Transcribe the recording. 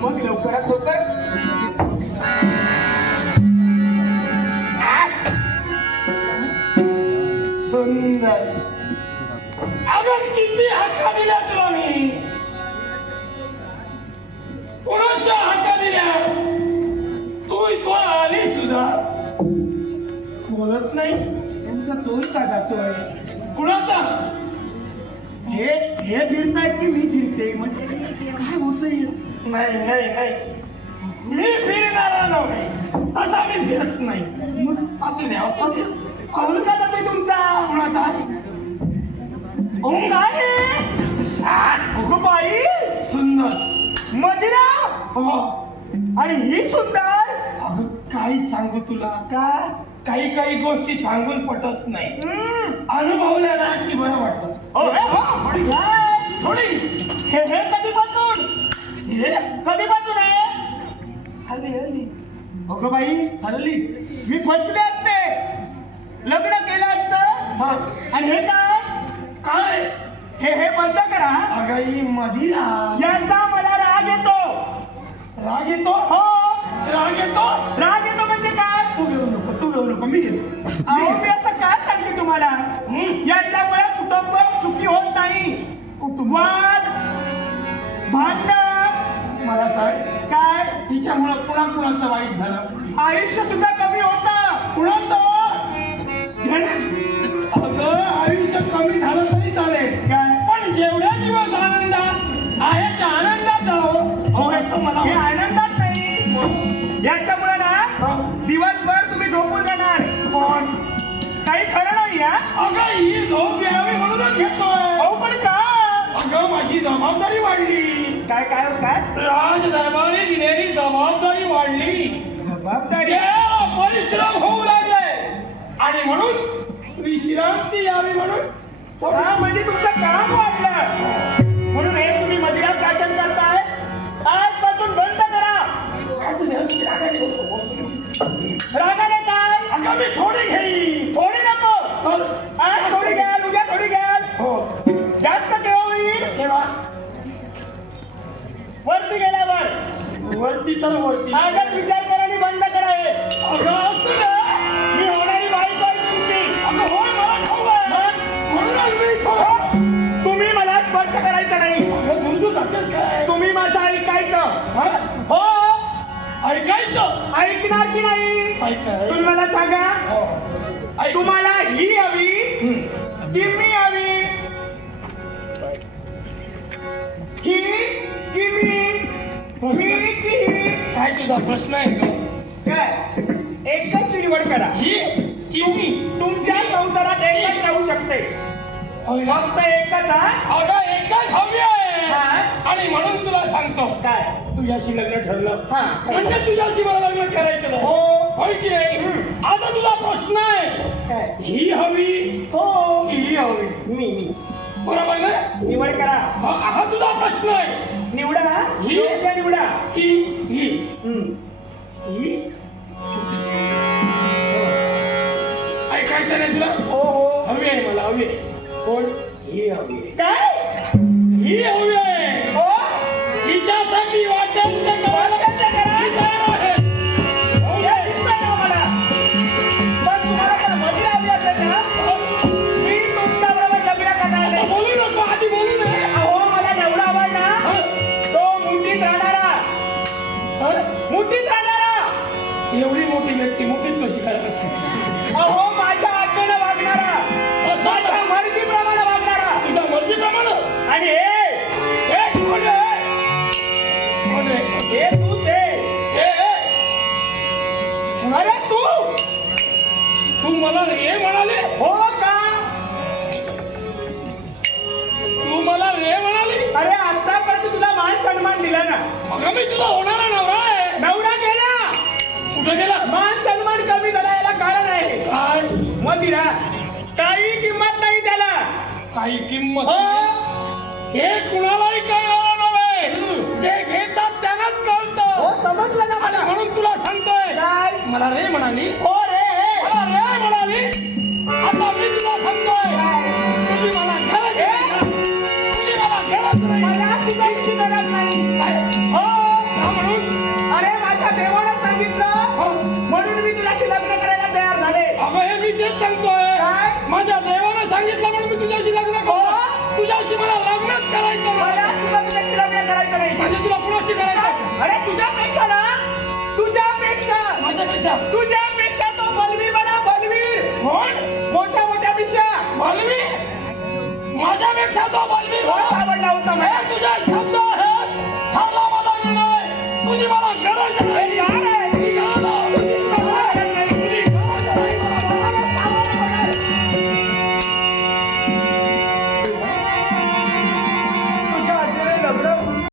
मग लवकरात लवकर सुंदर. अगं किती हाका दिल्या तुला मी कोणाच्या हाका दिल्या. तू इथं आली सुद्धा. बोलत नाही. त्यांचा तोच का जातोय? कुणाचा? हे हे फिरतायत की मी फिरते? म्हणजे काय होतंय नाही नाही नाही. मी फिरणारा नाही. तसा मी फिरत नाही. मग असू द्या. असू कौल का जातोय तुमचा कुणाचा ओ काय अगं बाई सुंदर. मदिरा! हो. आणि ही सुंदर! अगं काय सांगू तुला? का? काही काही गोष्टी सांगून पटत नाही. अनुभवल्या ना की बरं हे हे कधीपासून? हे कधीपासून आहे? हल्ली हल्ली. अगं बाई हल्लीच मी फसले असते. लग्न केलं असतं. आणि हे काय? काय? हे हे बंद करा. अगाई मदिरा यांचा मला राग येतो. राग येतो? हो. राग येतो? राग येतो म्हणजे काय? तू घेऊ नको तू घेऊ नको मी घेतो. अहो मी असं काय सांगते तुम्हाला? याच्यामुळे कुटुंब सुखी होत नाही. वाद तिच्यामुळे कुणा कुणाचं वाईट झालं? आयुष्य सुद्धा कमी होतं. कुणाचं? अगं आयुष्य कमी झालं तरी चालेल. काय? पण जेवढ्या दिवस आनंदात आहे त्या आनंदात जावं. हो हे मला हे आनंदात नाही. याच्यामुळे ना दिवसभर तुम्ही झोपून जाणार पण काही खरं नाही हा? अगं ही झोप घ्यावी म्हणूनच घेतोय. हो पण का? अगं माझी जबाबदारी वाढली. काय काय काय? राज दरबारी दिलेली जबाबदारी वाढली. जबाबदारी? परिश्रम होऊ लागले. आणि म्हणून विश्रांती यावी म्हणून. म्हणजे तुमचं काम वाढलं. म्हणून हे वरती तर वरती विचार बंद करा हे. अगं असं नाही. मी होणारी बायको आहे तुमची. अगं होय मला ठाऊक आहे. म्हणूनच मी इथं. तुम्ही मला स्पर्श करायचा नाही. काय तुम्ही माझं ऐकायचं. हो? ऐकायचं? ऐकणार की नाही? तुम्ही मला सांगा. तुम्हाला ही हवी की मी तुझा प्रश्न आहे काय? एकच निवड करा. ही की मी तुमच्या संसारात एकच राहू शकते. फक्त एकच हा? अगं एकच हवी आहे. आणि म्हणून सांगतो काय? तुझ्याशी लग्न ठरलं. म्हणजे तुझ्याशी मला लग्न करायचं हो. होय की नाही? आता तुझा प्रश्न आहे. ही हवी. हो. ही हवी? मी मी. बरोबर ना? निवड करा. हा हा तुझा प्रश्न आहे. निवडा. ही? निवडा. की ही? ही. ऐकायचं नाही तुला? हो हो. हवी आहे मला हवी आहे. कोण? ही हवी आहे. काय? ही हवी आहे. मुठीत राहणारा एवढी मोठी व्यक्ती मुठीत कशी करणार अहो काही किंमत हे कुणालाही कळणार नव्हे. जे घेतात त्यांनाच कळतं. हो समजलं ना मला. म्हणून तुला सांगतोय. मला रे म्हणाली. हो रे मला रे म्हणाली. आता मी तुला सांगतोय. तुझी मला गरज? तुझी गरज नाही. हो. म्हणून? अरे माझ्या देवानं सांगितलं. म्हणून मी लग्न करायला तयार झाले. अगं हे मी तेच सांगतोय? माझ्या देवानं सांगितलं म्हणून मी तुझ्याशी लग्न करतो हो. तुझ्याशी मला लग्नच करायचं नाही. तुझं तुझ्याशी लग्न करायचं नाही. म्हणजे तुला कुणाशी करायचं अरे तुझ्यापेक्षा ना? तुझ्यापेक्षा. माझ्यापेक्षा? तुझ्यापेक्षा तो बलवीर बना बलवीर कोण? मोठ्या मोठ्या पिशा बलवीर माझ्यापेक्षा तो